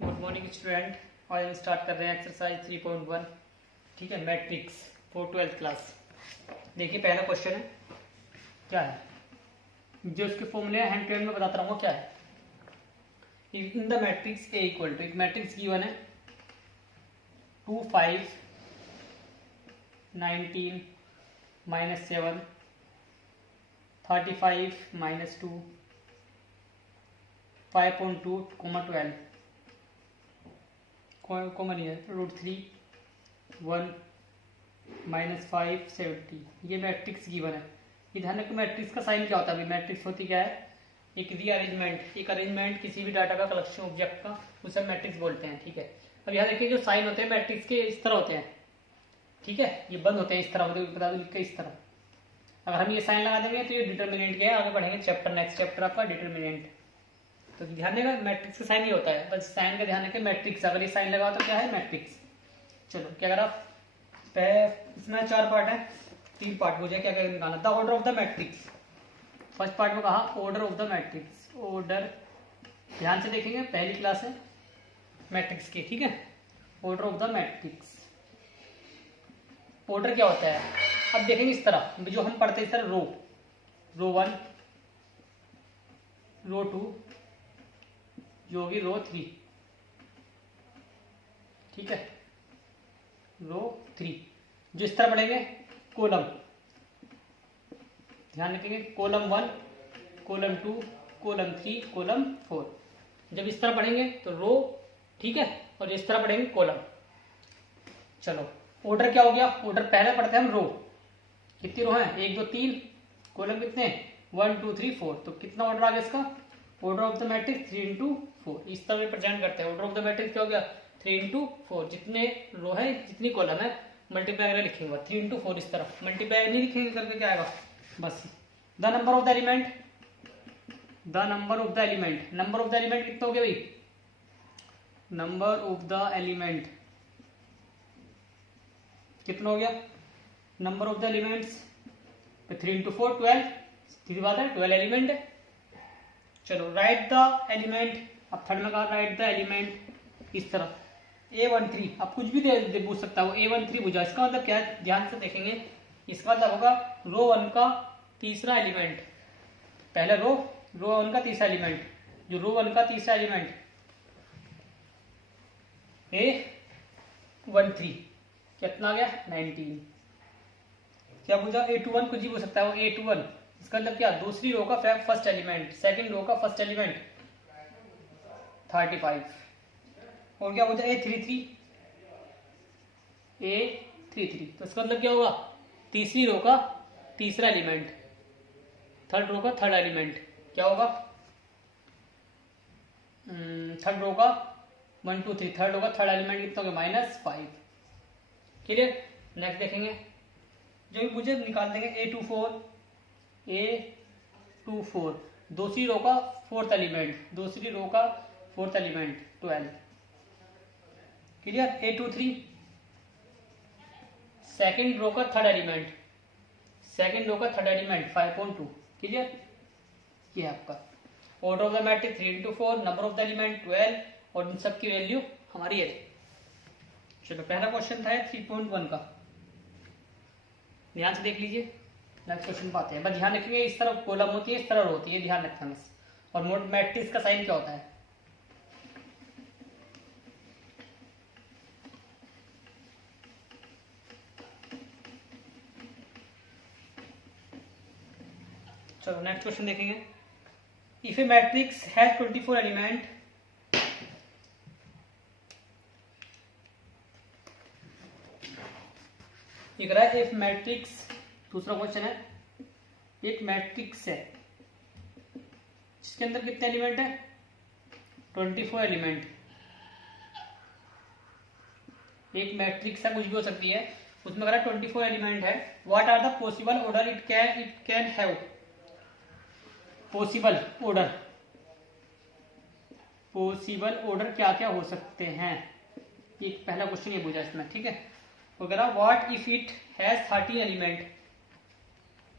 Good morning student. आज हम start कर रहे हैं एक्सरसाइज 3.1। ठीक है, मैट्रिक्स फॉर 12th क्लास। देखिए पहला क्वेश्चन है, क्या है जो इसके फॉर्मूले हैंड ट्रेन में बताता रहूँगा क्या है। In the matrix A equal to, एक मैट्रिक्स गिवन है 2 5 19 -7 35 -2 5.2 12 कॉमन है √3 1 -5 70। ये मैट्रिक्स गिवन है। ये ध्यान रखो मैट्रिक्स का साइन क्या होता है। अभी मैट्रिक्स होती क्या है, एक रीअरेंजमेंट, एक अरेंजमेंट किसी भी डाटा का कलेक्शन ऑब्जेक्ट का, उसे हम मैट्रिक्स बोलते हैं। ठीक है, अब यहाँ देखिए जो साइन होते हैं मैट्रिक्स के इस तरह होते हैं। ठीक है, ये बंद होते हैं इस तरह, बता दो लिख के इस तरह। अगर हम ये साइन लगा देंगे तो ये डिटर्मिनेंट क्या है, आगे बढ़ेंगे चैप्टर, नेक्स्ट चैप्टर आपका डिटर्मिनेंट। तो ध्यान देगा मैट्रिक्स का साइन ही होता है, बस साइन का ध्यान रखें। मैट्रिक्स अगर ये साइन लगाओ तो क्या है मैट्रिक्स। चलो क्या करा, इसमें 4 पार्ट है, 3 पार्ट मुझे क्या क्या निकालना। The order of the matrix, first part में कहा order of the matrix. Order ध्यान से देखेंगे, पहली क्लास है मैट्रिक्स की। ठीक है, order of the matrix, order क्या होता है। अब देखेंगे इस तरह जो हम पढ़ते हैं इस तरह, रो 1 रो 2 जो होगी रो 3। ठीक है, रो 3 जो इस तरह पढ़ेंगे कॉलम, ध्यान रखेंगे कॉलम 1 कॉलम 2 कॉलम 3 कॉलम 4। जब इस तरह पढ़ेंगे तो रो, ठीक है, और इस तरह पढ़ेंगे कॉलम। चलो ऑर्डर क्या हो गया, ऑर्डर पहले पढ़ते हैं हम रो, कितनी रो है 1 2 3, कॉलम कितने 1 2 3 4। तो कितना ऑर्डर आ गया इसका, order of the matrix 3 into 4। इस तरह रिप्रेजेंट करते हैं। ऑर्डर ऑफ द मैट्रिक्स क्या हो गया 3 into 4, जितने रो है जितनी कॉलम है मल्टीप्लाई करके लिखेंगे 3 into 4। इस तरह मल्टीप्लाई नहीं लिखेंगे करके क्या आएगा बस। The number of the element, the number of the element, number of the element कितना हो गया भाई, नंबर ऑफ द एलिमेंट कितना हो गया, number of the elements 3 into 4 12, सीधी बात है 12 एलिमेंट है। चलो राइट द एलिमेंट, अब थर्ड में कहा राइट द एलिमेंट इस तरह A13। अब कुछ भी दे पूछ सकता है वो, A13 बुझा। इसका मतलब क्या है, ध्यान से देखेंगे, इसका मतलब होगा रो 1 का तीसरा एलिमेंट, पहले रो 1 का तीसरा एलिमेंट, जो रो 1 का तीसरा एलिमेंट A13 कितना आ गया 19। क्या पूछा A21, कुछ भी पूछ सकता है वो A21। इसका मतलब क्या, दूसरी रो का फर्स्ट एलिमेंट, सेकंड रो का फर्स्ट एलिमेंट 35। और क्या पूछा A33, तो इसका मतलब क्या होगा, तीसरी रो का तीसरा एलिमेंट, थर्ड रो का थर्ड एलिमेंट क्या होगा, थर्ड रो का 1 2 3, थर्ड रो का थर्ड एलिमेंट कितना होगा -5। क्लियर। नेक्स्ट देखेंगे जो भी मुझे निकाल देंगे A24, दूसरी रो का फोर्थ एलिमेंट, दूसरी रो का fourth element 12। Clear. A23 second row का थर्ड एलिमेंट, सेकंड रो का थर्ड एलिमेंट 5.2। क्लियर। ये आपका order of the matrix 3 into 4, number of the element 12, और इन सब की वैल्यू हमारी है। चलो पहला क्वेश्चन था 3.1 का, ध्यान से देख लीजिए। नेक्स्ट क्वेश्चन पे आते हैं। बस ध्यान रखिए इस तरफ कॉलम होती है, इस तरफ रो होती है, ध्यान रखना बस। और मैट्रिक्स का साइन क्या होता है। चलो नेक्स्ट क्वेश्चन देखेंगे। If A matrix has 24 element, ये कह रहा है इफ मैट्रिक्स, दूसरा क्वेश्चन है, एक मैट्रिक्स है जिसके अंदर कितने एलिमेंट है 24 एलिमेंट। एक मैट्रिक्स है, कुछ भी हो सकती है, उसमें अगर 24 एलिमेंट है। What are the possible order it can have, possible order, possible order क्या क्या हो सकते हैं। एक पहला क्वेश्चन ये पूछा इसमें। ठीक है, वगैरह what if it has 13 element.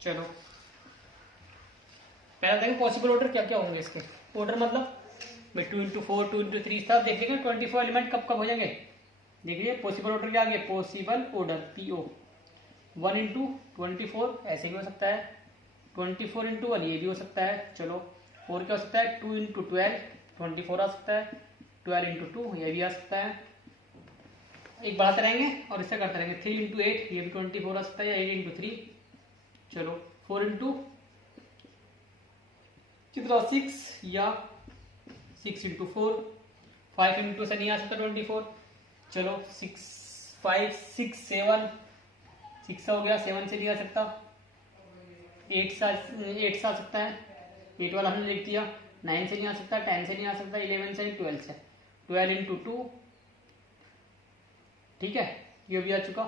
चलो पहले देखें पॉसिबल ऑर्डर क्या क्या होंगे इसके। ऑर्डर मतलब भाई 2 इंटू 4 2 इंटू 3 सब देख लेंगे 24 एलिमेंट कब कब हो जाएंगे। देखिए पॉसिबल ऑर्डर क्या आ गया, पॉसिबल ऑर्डर PO 1 इंटू 24 ऐसे भी हो सकता है, 24 इंटू 1 ये भी हो सकता है। चलो और क्या हो सकता है, 2 इंटू 12 24 आ सकता है, 12 इंटू 2 ये भी आ सकता है। एक बढ़ाते रहेंगे और इससे करते रहेंगे, 3 इंटू 8 ये भी 24 आ सकता है, या 8 इंटू 3। चलो 4 इंटू कितना 6 या 6 इंटू 4, 5 इंटू से नहीं आ सकता 24। चलो 6 5 6 7 6 हो गया, 7 से नहीं आ सकता, 8 से आ सकता है, 8 वाला हमने लिख दिया। 9 से नहीं आ सकता, 10 से नहीं आ सकता, 11 से, 12 से, 12 इंटू 2 ठीक है ये भी आ चुका,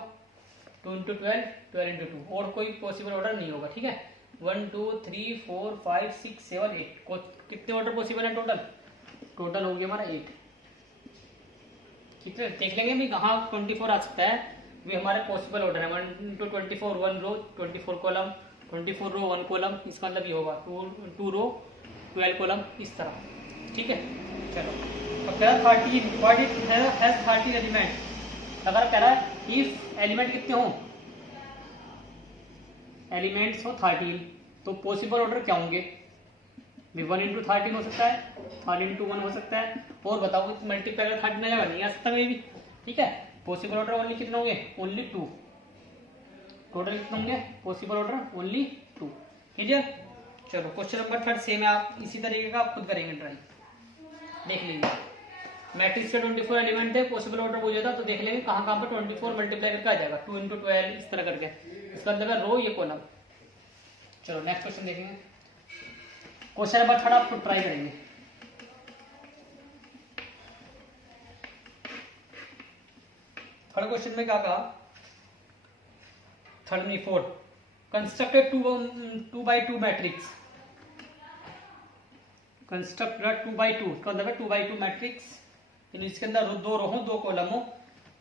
2 इंटू 12 12 इंटू 2 और कोई पॉसिबल ऑर्डर नहीं होगा। ठीक है 1 2 3 4 5 6 7 8 कितने ऑर्डर पॉसिबल है टोटल, टोटल हो गया हमारा 8। ठीक है देख लेंगे भी कहाँ 24 आ सकता है, वे हमारे पॉसिबल ऑर्डर है। 1 इंटू 24 1 रो 24 कॉलम, 24 रो 1 कॉलम, इसका मतलब ये होगा 2 रो 12 कॉलम इस तरह। ठीक है चलो अब कह रहा 13 व्हाट इट हैज 13 एलिमेंट। अगर कह रहा है इफ एलिमेंट कितने हो, एलिमेंट्स हो 13 तो पॉसिबल ऑर्डर क्या होंगे, 1 इंटू 13 हो सकता है, 13 इंटू 1 हो सकता है, और बताओ मल्टीप्लाई अगर 13 आएगा नहीं आ सकता कहीं भी। ठीक है पॉसिबल ऑर्डर ओनली कितने होंगे, ओनली 2, टोटल कितने होंगे पॉसिबल ऑर्डर ओनली 2। क्लियर। चलो क्वेश्चन नंबर 3 सेम है, आप इसी तरीके का आप खुद करेंगे ट्राई, देख लीजिए। मैट्रिक्स के 24 एलिमेंट थे, पॉसिबल ऑर्डर पूछा था तो देख लेंगे कहाँ कहाँ पर 24 मल्टीप्लाई करके आ जाएगा, 2 इंटू 12 इस तरह करके, इसका मतलब है रो ये कॉलम। चलो नेक्स्ट क्वेश्चन देखेंगे, क्वेश्चन नंबर 3 आप खुद ट्राई करेंगे। थर्ड क्वेश्चन में क्या कहा, थर्ड नहीं 4, constructed 2 by 2 matrix, construct 2 by 2 का मतलब है 2 by 2 मैट्रिक्स, इसके अंदर 2 रो हो 2 कॉलम हो,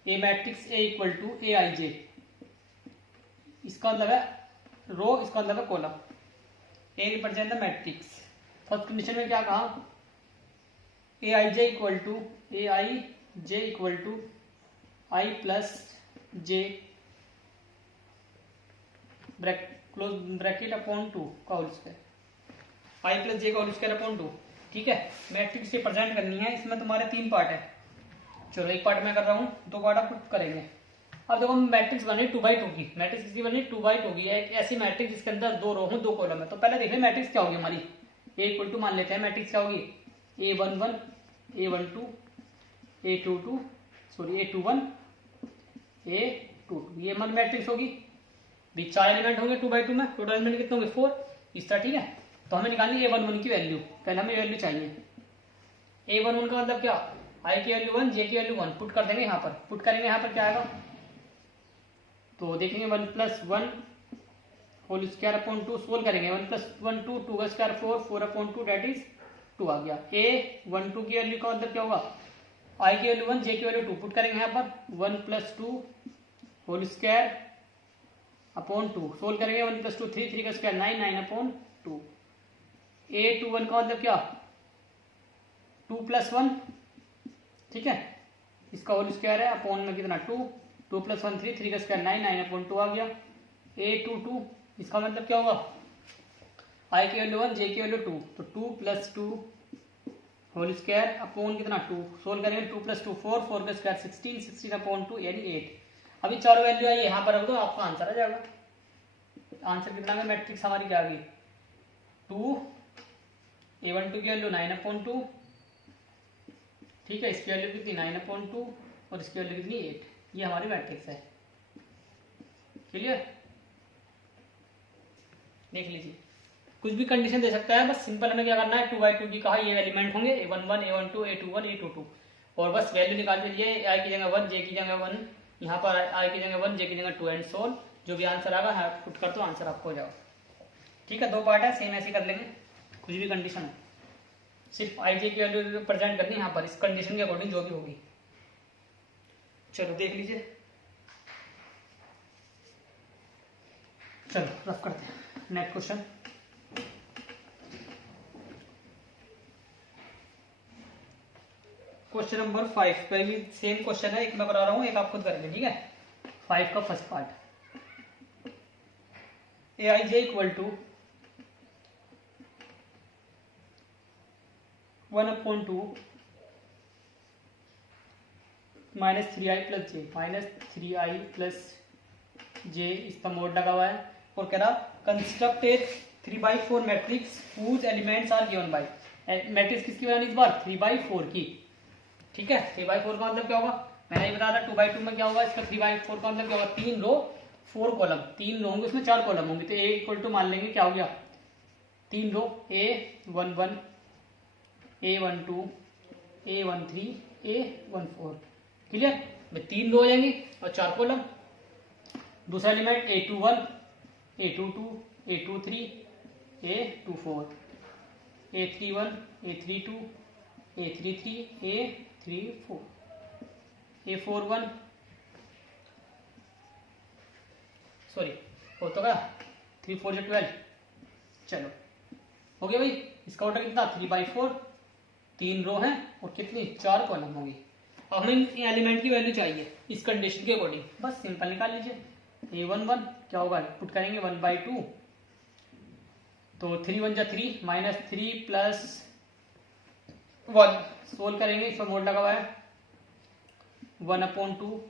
A matrix A equal to A I J, इसका मतलब है रो, इसका मतलब है column, A represent the matrix. First condition में क्या कहा, A I J equal to A I J equal to I plus J close bracket upon 2 का whole square, I plus J का होल स्क्वायर अपॉन 2। ठीक है matrix represent करनी है, इसमें तुम्हारे 3 पार्ट है। चलो एक पार्ट मैं कर रहा हूँ, 2 पार्ट आप खुद करेंगे। अब देखो मैट्रिक्स बनी 2 by 2 की, मैट्रिक्स किसी बनी 2 by 2 की, एक ऐसी मैट्रिक्स जिसके अंदर 2 रो हो 2 कॉलम है। तो पहले देख ले मैट्रिक्स क्या होगी हमारी, ए इक्वल टू मान लेते हैं मैट्रिक्स क्या होगी, A11 A12 A22 sorry A21 A22, ये हमारी मैट्रिक्स होगी। भी 4 एलिमेंट होंगे 2 by 2 में, टोटल एलिमेंट कितने होंगे 4 इस तरह। ठीक है तो हमें निकालनी A11 की वैल्यू, पहले हमें वैल्यू चाहिए। A11 का मतलब क्या, आई की वैल्यू 1 जे की वैल्यू 1 पुट कर देंगे यहाँ पर, पुट करेंगे यहाँ पर क्या आएगा, तो देखेंगे 1 plus 1 whole square upon 2 solve करेंगे, 1 प्लस 1 2 2 का स्क्वायर 4 4 अपॉन 2 दैट इज 2 आ गया। A12 की वैल्यू का मतलब क्या होगा, आई की वैल्यू 1 जे की वैल्यू 2 पुट करेंगे यहाँ पर 1 plus 2 whole square upon 2 solve करेंगे, 1 प्लस 2 3 3 का स्क्वायर 9 9 अपॉन 2। A21 का मतलब क्या 2 प्लस 1 ठीक है इसका होल स्क्वायर है अपॉन में कितना 2 2 प्लस 1 3 3 का स्क्वायर 9 9 अपॉन 2 आ गया। A22 इसका मतलब क्या होगा, आई की वैल्यू 1 जे की वैल्यू 2 तो 2 प्लस 2 होल स्क्वायर अपॉन कितना 2 सोल्व करेंगे 2 प्लस 2 4 4 का स्क्वायर 16 16 अपॉन 2 यानी 8। अभी चारों वैल्यू आई यहाँ पर रख दो आपका आंसर आ जाएगा। आंसर कितना है, मैट्रिक्स हमारी क्या आ गई 2 A12 की वैल्यू 9 अपॉन 2 ठीक है, इसकी वैल्यू कितनी 9 अपॉन 2 और इसकी वैल्यू कितनी 8, ये हमारी मैट्रिक्स है। क्लियर, देख लीजिए कुछ भी कंडीशन दे सकता है, बस सिंपल हमें क्या करना है 2 by 2 की कहा, ये एलिमेंट होंगे A11 A12 A21 A22 और बस वैल्यू निकाल के लिए आई की जगह 1 जे की जगह 1 यहाँ पर आई की जगह 1 जे की जगह 2 एंड सोल्व, जो भी आंसर आएगा पुट कर दो आंसर आपको हो जाओ। ठीक है 2 पार्ट है सेम ऐसे कर लेंगे, कुछ भी कंडीशन है सिर्फ आई जे की वैल्यू प्रेजेंट करनी है यहाँ पर इस कंडीशन के अकॉर्डिंग जो भी होगी। चलो देख लीजिए, चलो रफ करते हैं नेक्स्ट क्वेश्चन। क्वेश्चन नंबर 5 पे भी सेम क्वेश्चन है, एक मैं करा रहा हूँ, एक आप खुद करेंगे, ठीक है। 5 का first part, A I J equal to 1/2 minus 3i plus J, minus 3i plus J, इसका मोड लगा हुआ है और कह रहा construct a 3/4 matrix whose elements are given by. Matrix किसकी बनानी इस बार? 3/4 की, ठीक है। 3/4 का मतलब क्या होगा? मैंने ये बताया था 2/2 में क्या होगा, इसका 3/4 का मतलब क्या होगा? 3 रो 4 कॉलम, 3 रो होंगे उसमें 4 कॉलम होंगे, तो ए इक्वल टू मान लेंगे क्या हो गया, 3 रो A11 A12 A13 A14, clear. 3 रो हो जाएंगी और 4 कॉलम। दूसरा element A21 A22 A23 A24 A31 A32 A33 A34 A41, sorry हो तो क्या 3 4 12, चलो हो गया भाई। इसका ऑर्डर कितना? 3/4, 3 रो है और कितनी? 4 कॉलम होगी। अब हमें एलिमेंट की वैल्यू चाहिए इस कंडीशन के अकॉर्डिंग, बस सिंपल निकाल लीजिए। A11 क्या होगा, पुट करेंगे 1/2, तो 3 1 जा 3 माइनस 3 प्लस 1, सोल्व करेंगे, इसका मोड लगा हुआ है 1/2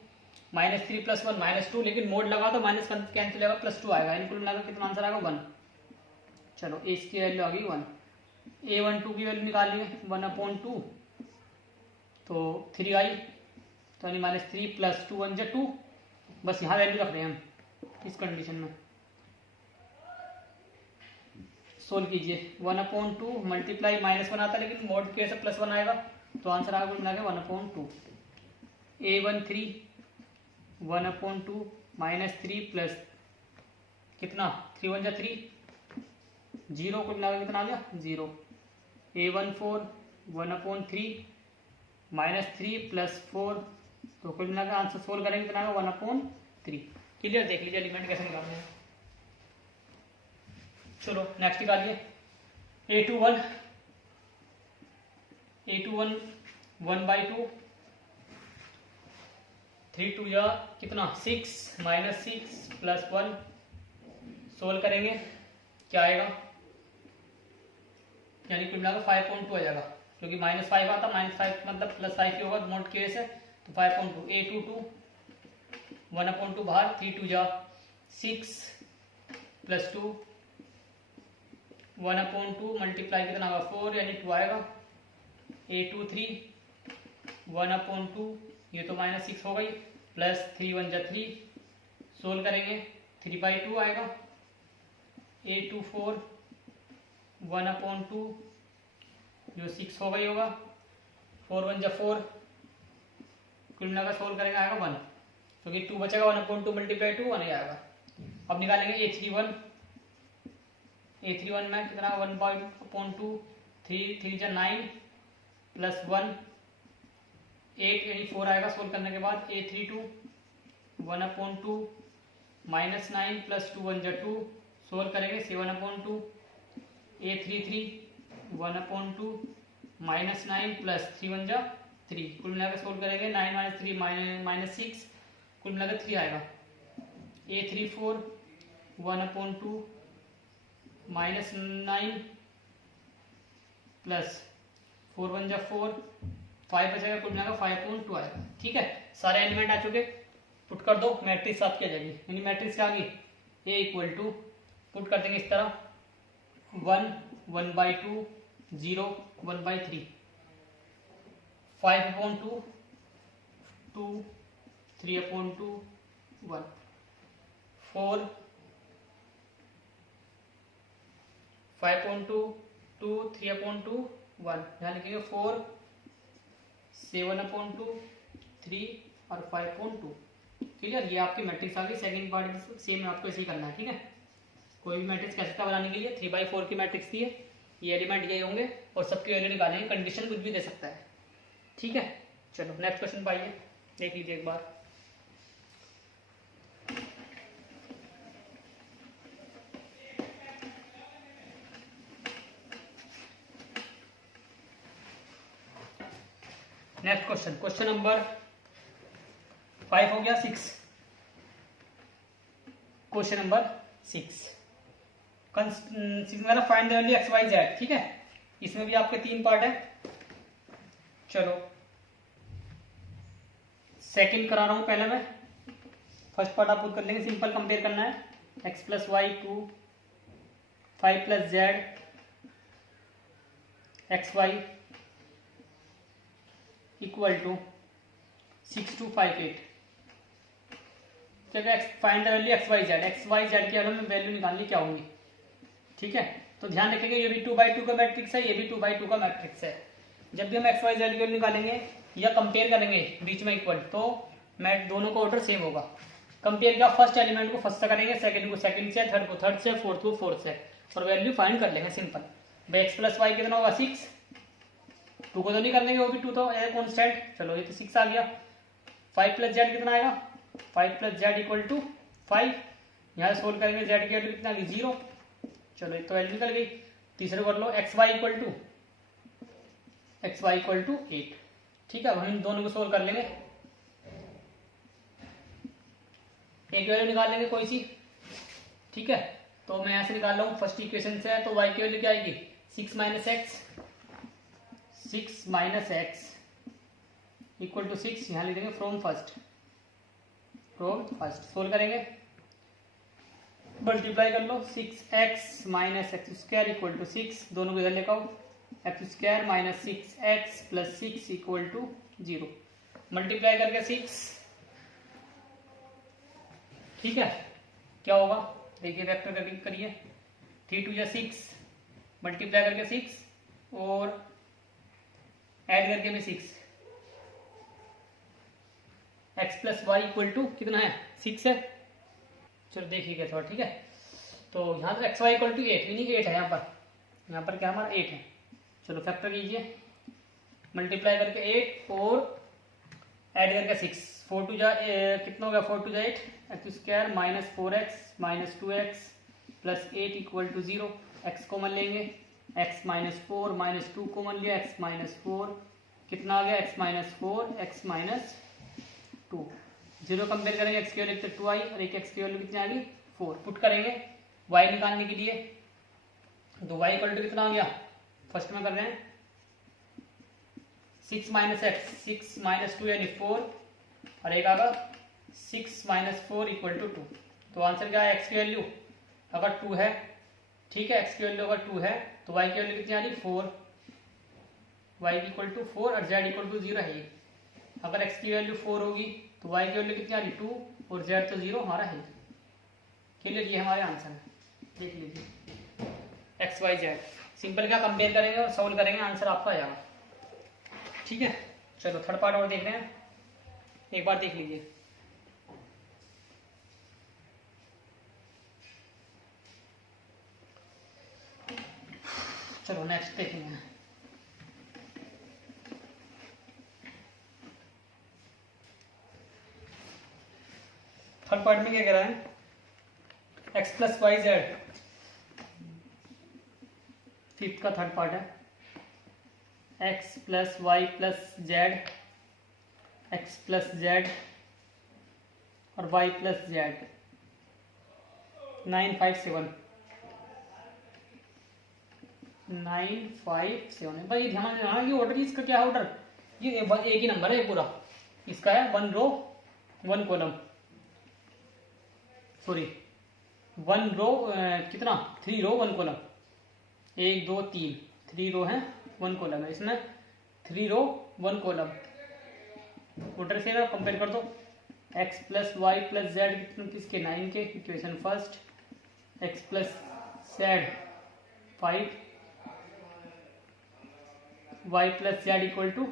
माइनस 3 प्लस 1 माइनस 2, लेकिन मोड लगा तो माइनस कैंसिल होगा, प्लस 2 आएगा, इनको मिलाकर कितना आंसर आएगा 1। चलो ए इसकी वैल्यू आ गई 1। A12 की वैल्यू निकाल लिए 1/2, तो 3i, तो यानी माइनस 3 प्लस 2 1 जा 2, बस यहाँ वैल्यू रख रहे हैं हम इस कंडीशन में। सोल्व कीजिए 1/2 मल्टीप्लाई माइनस 1 आता है, लेकिन मोड की वजह से प्लस 1 आएगा, तो आंसर आएगा मिला के 1/2। A13 1/2 माइनस 3 प्लस कितना 3 1 जा 3 0, कुल मिला के कितना आ गया 0। A14 1/3 माइनस 3 प्लस 4, तो कुल मिला के आंसर सोल्व करेंगे कितना आएगा 1/3। क्लियर, देख लीजिए एलिमेंट कैसे निकालने हैं। चलो नेक्स्ट निकालिए। A21 1/2, 3 2 जा कितना 6 माइनस 6 प्लस 1, सोल्व करेंगे क्या आएगा, यानी कुल मिलाकर 5.2 आ जाएगा, क्योंकि -5 आता, -5 मतलब +5 ही होगा मोड की वजह से, तो 5.2। A22 1/2 बाहर, 3 2 जा 6 प्लस 2 1/2 मल्टीप्लाई कितना होगा 4, यानी 2 आएगा। A23 1/2, ये तो -6 हो गई, प्लस 3 1 जा 3, सोल्व करेंगे 3/2 आएगा। A24 1/2, जो 6 हो गई होगा, 4 1 जा 4, कुल मिलाकर सोल्व करेंगे आएगा 1, क्योंकि 2 बचेगा, 1/2 मल्टीप्लाई 2 1 ही आएगा। अब निकालेंगे A31 में कितना 1/2, 3 3 जा 9 प्लस 1 8 यानी 4 आएगा सोल्व करने के बाद। A32 1/2 माइनस 9 प्लस 2 1 जा 2, सोल्व करेंगे 7/2। A33 1/2 माइनस 9 प्लस 3 1 जा 3, कुल मिलाकर सोल्व करेंगे 9 माइनस 3 माइनस 6, कुल मिलाकर 3 आएगा। A34 1/2 माइनस 9 प्लस 4 1 जा 4, 5 बचेगा, कुल मिलाकर 5.2 आएगा। ठीक है, सारे एलिमेंट आ चुके, पुट कर दो, मैट्रिक्स आपकी आ जाएगी। यानी मैट्रिक्स क्या आ गई, A इक्वल टू पुट कर देंगे इस तरह 1 1/2 0 1/3 5/2 2 3/2 1 4 5/2 2 3/2 1, यहाँ लिखेंगे 4 7/2 3 और 5/2। क्लियर, ये आपकी मैट्रिक्स आ गई। सेकंड पार्ट सेम आपको ऐसे ही करना है। ठीक है, कोई भी मैट्रिक्स कैसे बनाने के लिए 3/4 की मैट्रिक्स दी है, ये एलिमेंट ये होंगे और सबकी वैल्यू निकालेंगे, कंडीशन कुछ भी दे सकता है। ठीक है, चलो नेक्स्ट क्वेश्चन पाइए, देख लीजिए एक बार। नेक्स्ट क्वेश्चन, क्वेश्चन नंबर 5 हो गया। 6, question number 6 find the value X Y Z. ठीक है, इसमें भी आपके 3 पार्ट है। चलो सेकंड करा रहा हूं, पहले मैं फर्स्ट पार्ट आप कर लेंगे। सिंपल कंपेयर करना है, x plus Y 2 5 plus Z X Y equal to 6258। चलो find the value X Y Z. X Y Z की अगर हमें वैल्यू निकालनी क्या होंगी। ठीक है, तो ध्यान रखेंगे ये भी 2/2 का मैट्रिक्स है, ये भी 2/2 का मैट्रिक्स है। जब भी हम एक्स वाई जेड की वैल्यू निकालेंगे या कंपेयर करेंगे बीच में इक्वल, तो मैं दोनों का ऑर्डर सेम होगा। कंपेयर किया, फर्स्ट एलिमेंट को फर्स्ट से करेंगे, सेकंड को सेकंड से, थर्ड को थर्ड से, फोर्थ को फोर्थ से, और वैल्यू फाइंड कर लेंगे सिंपल। भाई एक्स प्लस वाई कितना होगा 6, 2 को तो नहीं करने, वो भी 2 तो है कॉन्स्टेंट। चलो ये तो 6 आ गया। 5 प्लस जेड कितना आएगा, 5 प्लस जेड इक्वल टू 5। यहाँ सोल्व करेंगे, जेड की वैल्यू कितना आ गई 0। चलो ये तो वैल्यू निकल गई। तीसरे कर लो, एक्स वाई इक्वल टू 8। ठीक है, अब हम इन दोनों को सोल्व कर लेंगे, एक वैल्यू निकाल लेंगे कोई सी। ठीक है, तो मैं यहां से निकाल रहा हूं फर्स्ट इक्वेशन से, तो y की वैल्यू क्या आएगी 6 माइनस एक्स इक्वल टू 6। यहां लिख देंगे फ्रॉम फर्स्ट। सोल्व करेंगे, मल्टीप्लाई कर लो, 6x minus X square equal to 6। दोनों को इधर लेकर आओ, X square minus 6x plus 6 equal to 0। Multiply करके 6। ठीक है, क्या होगा देखिए, वेक्टर करके करिए, 3 2 जा 6, मल्टीप्लाई करके 6 और ऐड करके भी 6। X plus Y equal to कितना है 6 है। चलो देखिएगा थोड़ा। ठीक है, तो यहाँ तो x Y equal to 8, meaning 8 है यहाँ पर क्या हमारा 8 है। चलो फैक्टर कीजिए, मल्टीप्लाई करके 8 और ऐड करके 6। 4 2 जा कितना हो गया, 4 2 जा 8, x square minus 4x minus 2x plus 8 equal to 0। X common लेंगे, x माइनस 4 माइनस 2 कॉमन लिया, x माइनस 4 कितना आ गया, x minus 4 x minus 2। 0 compare करेंगे, x की वैल्यू लिखते 2i और एक x की वैल्यू कितनी आ गई 4। पुट करेंगे y निकालने के लिए, तो y इक्वल टू कितना आ गया, फर्स्ट में कर रहे हैं 6 माइनस एक्स, 6 माइनस 2 यानी 4, और एक आगा 6 माइनस 4 इक्वल टू 2। तो आंसर क्या है, एक्स की वैल्यू अगर 2 है, ठीक है, एक्स की वैल्यू अगर 2 है तो y की वैल्यू कितनी आ रही 4, y इक्वल टू 4 और z इक्वल टू 0 है। अगर x की वैल्यू 4 होगी तो y की वैल्यू कितनी आ रही 2 और z तो 0 हमारा है। क्लियर, ये हमारे आंसर है, देख लीजिए एक्स वाई जेड। सिंपल क्या कंपेयर करेंगे और सॉल्व करेंगे, आंसर आपका आएगा। ठीक है, चलो थर्ड पार्ट और देख रहे हैं, एक बार देख लीजिए। चलो नेक्स्ट देखेंगे। थर्ड पार्ट में क्या कह रहा है, x plus y z. Fifth का थर्ड पार्ट है, x plus y plus Z, x plus z और वाई प्लस जेड। 957 भाई ध्यान देना, ये ऑर्डर इसका क्या है, ऑर्डर ये एक ही नंबर है पूरा, इसका है 1 रो 1 कॉलम, सॉरी 1 रो कितना 3 रो 1 कॉलम, 1 2 3 3 रो है 1 कॉलम है, इसमें 3 रो 1 कॉलम। ऑर्डर से कंपेयर कर दो, x plus y plus z किसके 9 के, equation first, x plus z 5, y plus z equal to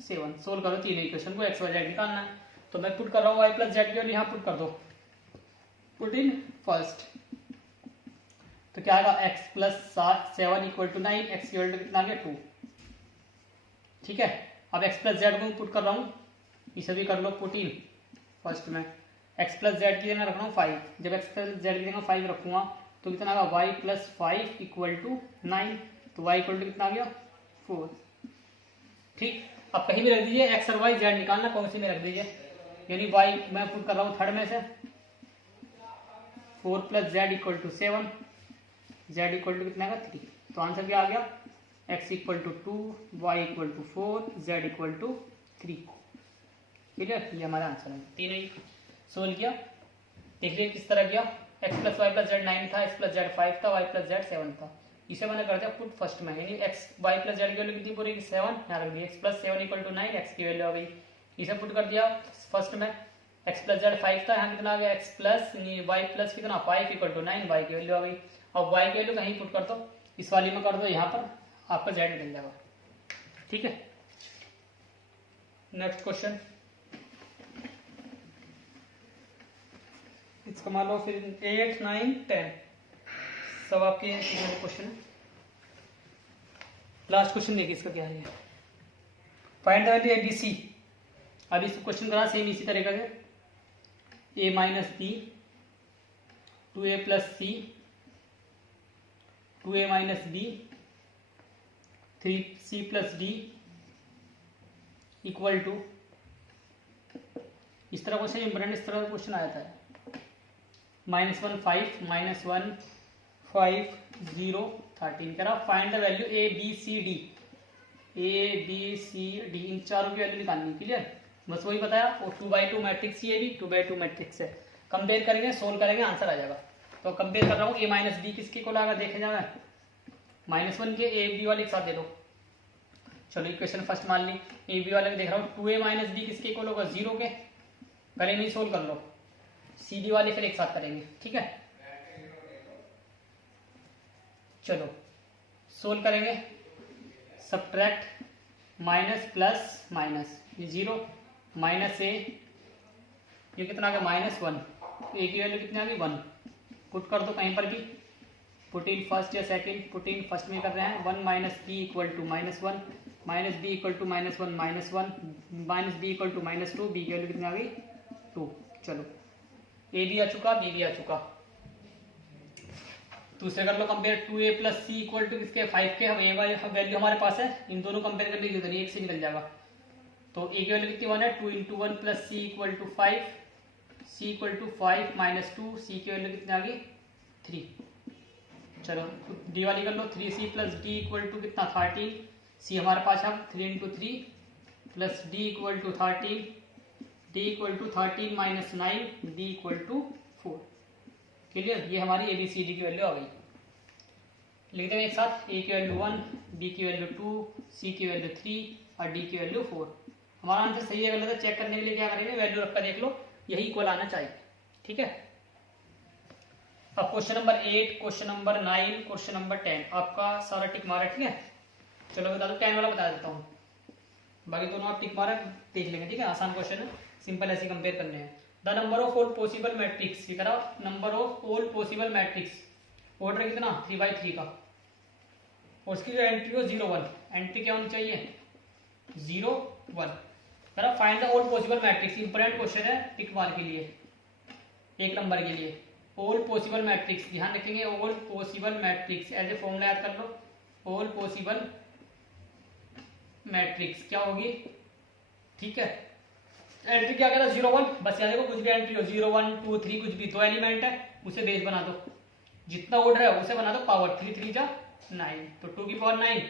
7। Solve करो तीनों इक्वेशन को, एक्स वाई जेड निकालना है, तो मैं पुट कर रहा हूँ वाई प्लस जेड के लिए, यहाँ पुट कर दो, पुट इन फर्स्ट, तो क्या आएगा x plus 7 equal to 9, x equal to कितना आ गया 2। ठीक है, अब एक्स प्लस जेड को पुट कर रहा हूँ, इसे भी कर लो पुट इन फर्स्ट में, एक्स प्लस जेड की जगह रख रहा हूँ 5, जब एक्स प्लस जेड की जगह 5 रखूंगा तो कितना आएगा वाई प्लस 5 इक्वल टू 9, तो वाई इक्वल टू कितना आ गया 4। ठीक, अब कहीं भी रख दीजिए, एक्स और वाई जेड निकालना, कौन सी में रख दीजिए, यानी वाई मैं पुट कर रहा हूँ थर्ड में से, 4 + z = 7, z इक्वल टू कितना का 3, तो आंसर क्या आ गया, x = 2, y = 4, z = 3। क्लियर, ये हमारा आंसर है। तीनों ही सोल्व किया, देख लीजिए किस तरह किया, x + y + z 9 था, x + z 5 था, y + z 7 था। इसे मैंने कर दिया पुट फर्स्ट में, यानी x y + z की वैल्यू कितनी पूरी 7 यहाँ रख दी, x + 7 = 9, x की वैल्यू आ गई, इसे पुट कर दिया फर्स्ट में, x + z 5 था, यहाँ कितना आ गया, x प्लस y प्लस कितना 5 = 9, y की वैल्यू आ गई। अब y की वैल्यू कहीं पुट कर दो, इस वाली में कर दो, यहाँ पर आपका z मिल जाएगा। ठीक है, नेक्स्ट क्वेश्चन इसका मान लो फिर 8, 9, 10 सब आपके क्वेश्चन है। लास्ट क्वेश्चन देखिए इसका क्या है, फाइंड द वैल्यू ABC। अब इस क्वेश्चन करा सेम इसी तरीके से, a - b 2a + c 2a - b 3c + d = इस तरह क्वेश्चन इंपॉर्टेंट, इस तरह का क्वेश्चन आया था, -1 5 -1 5 0 13 कह रहा find the value a b c d, इन चारों की वैल्यू निकालनी। क्लियर, बस वही बताया, और 2x2 मैट्रिक्स, ये भी 2x2 मैट्रिक्स है, कंपेयर करेंगे, सोल्व करेंगे, आंसर आ जाएगा। तो कंपेयर कर रहा हूँ, a - b किसके को लाएगा देखे जाएगा, -1 के a b वाले एक साथ दे दो। चलो इक्वेशन फर्स्ट मान ली, a b वाले में देख रहा हूँ 2a - b किसके को होगा 0 के, पहले नहीं सोल्व कर लो, c d वाले फिर एक साथ करेंगे। ठीक है, चलो सोल्व करेंगे, सब्ट्रैक्ट माइनस प्लस माइनस, ये 0 -a, ये कितना आ गया -1, a की वैल्यू कितनी आ गई 1, पुट कर दो कहीं पर भी, पुट इन फर्स्ट या सेकंड, पुट इन फर्स्ट में कर रहे हैं, 1 - b = -1, -b = -1 -1 -b = -2, b की वैल्यू कितनी आ गई 2। चलो a भी आ चुका, b भी आ चुका, दूसरे कर लो कंपेयर, 2a + c = किसके 5 के, हम a का वैल्यू हमारे पास है, इन दोनों कंपेयर करने की जरूरत नहीं, एक से निकल जाएगा। तो a की वैल्यू कितनी 1 है, 2 × 1 + c = 5, c = 5 - 2, c की वैल्यू कितनी आ गई 3। चलो d वाली कर लो, 3c + d = कितना 13, c हमारे पास है 3 × 3 + d = 13, d = 13 - 9, d = 4। क्लियर, ये हमारी ABCD की वैल्यू आ गई। लिखते हैं एक साथ, a की वैल्यू 1, b की वैल्यू 2, c की वैल्यू 3 और d की वैल्यू 4। हमारा आंसर सही है गलत है चेक करने के लिए क्या करेंगे, वैल्यू रखकर देख लो, यही इक्वल आना चाहिए। ठीक है, अब question number 8, question number 9, question number 10 आपका सारा टिक मारा। ठीक है, चलो बता दो, 10 वाला बता देता हूँ, बाकी दोनों आप टिक मारा देख लेंगे। ठीक है, आसान क्वेश्चन है, सिंपल ऐसे कंपेयर करने हैं। The number of all possible matrix, ये करा number of all possible matrix, order कितना 3/3 का, और उसकी जो एंट्री हो 0 1, एंट्री क्या होनी चाहिए 0 1। करा find the all possible matrix, important question है टिक मार के लिए, 1 नंबर के लिए। ऑल पॉसिबल मैट्रिक्स ध्यान रखेंगे, all possible matrix as a formula याद कर लो, ऑल पॉसिबल मैट्रिक्स क्या होगी। ठीक है, एंट्री क्या करा 0 1, बस याद रखो कुछ भी एंट्री हो 0 1 2 3 कुछ भी, 2 एलिमेंट है उसे बेस बना दो, जितना ऑर्डर है उसे बना दो पावर, 3 3 जा 9, तो 2 की पावर 9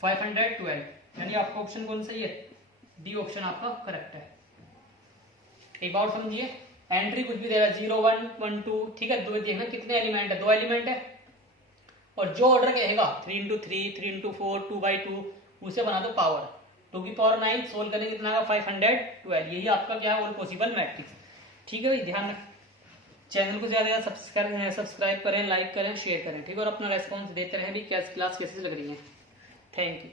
512, यानी आपका ऑप्शन कौन सही है, डी ऑप्शन आपका करेक्ट है। एक बार समझिए, एंट्री कुछ भी देगा 0 1 1 2, ठीक है, दो देखना कितने एलिमेंट है, 2 एलिमेंट है, और जो ऑर्डर कहेगा 3 × 3 3 × 4 2/2 उसे बना दो पावर, 2 की पावर 9 सोल्व करने कितना आएगा 512, यही आपका क्या है ऑल पॉसिबल मैट्रिक्स। ठीक है भाई, ध्यान रखें, चैनल को ज्यादा सब्सक्राइब करें, लाइक करें, शेयर करें। ठीक है, और अपना रेस्पॉन्स देते रहें भी क्या क्लास कैसे लग रही है। Thank you.